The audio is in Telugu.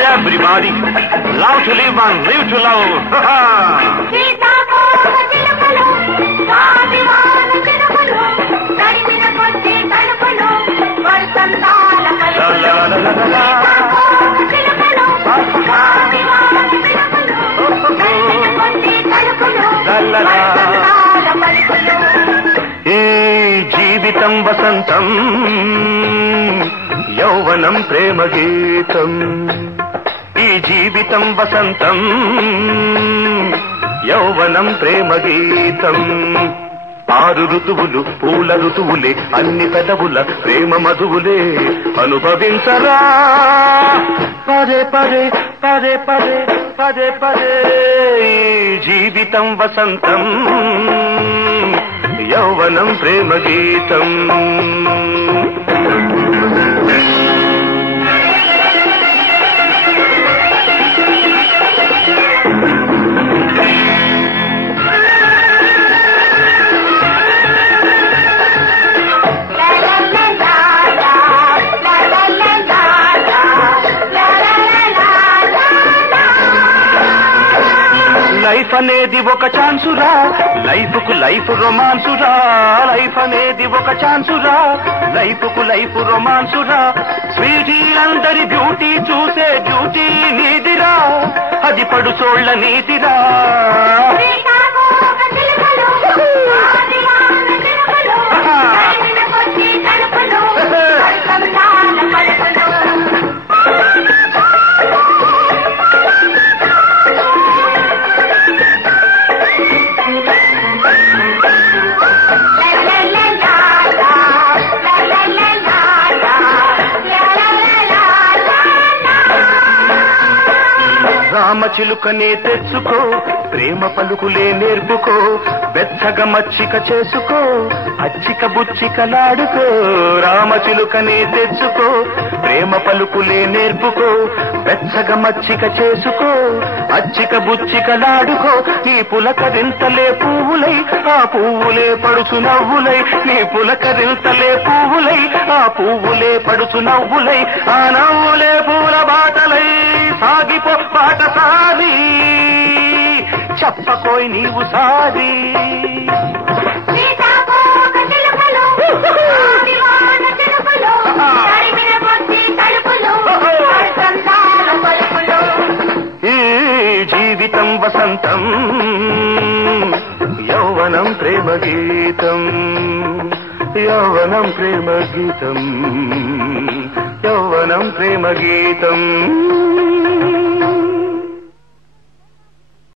everybody. Love to live and live to love. ఈ జీవితం వసంతం యౌవనం ప్రేమ గీతం ఈ జీవితం వసంతం యౌవనం ప్రేమ గీతం 6 ఋతువులు పూల ఋతువులే అన్ని పెదవుల ప్రేమ మధువులే అనుభవించరా పదే పదే పదే పదే పదే పదే జీవితం వసంతం యౌవనం ప్రేమ గీతం లైఫ్ అనేది ఒక ఛాన్సురా లైఫ్ కు లైఫ్ రొమాన్సురా లైఫ్ అనేది ఒక ఛాన్సురా లైఫ్ కు లైఫ్ రొమాన్సురా స్వీటీ అందరి బ్యూటీ చూసే డ్యూటీ నీదిరా అది పడుసోళ్ల నీతిరా రామచిలుకనే తెచ్చుకో ప్రేమ పలుకులే నేర్పుకో వెచ్చగ మచ్చిక చేసుకో అచ్చిక బుచ్చికలాడుకో రామచిలుకనే తెచ్చుకో ప్రేమ పలుకులే నేర్పుకో వెచ్చగ మచ్చిక చేసుకో అచ్చిక బుచ్చికలాడుకో నీ పులకరింతలే పువ్వులై ఆ పువ్వులే పడుచు నవ్వులై నీ పులకరింతలే పువ్వులై ఆ పువ్వులే పడుచు నవ్వులై ఆ నవ్వులే పూల బాటలై సాగిపో పాటసారి చెప్పకోయ్ నీవు సారి ఈ జీవితం వసంతం యౌవనం ప్రేమ గీతం యౌవనం ప్రేమ గీతం యౌవనం ప్రేమ గీతం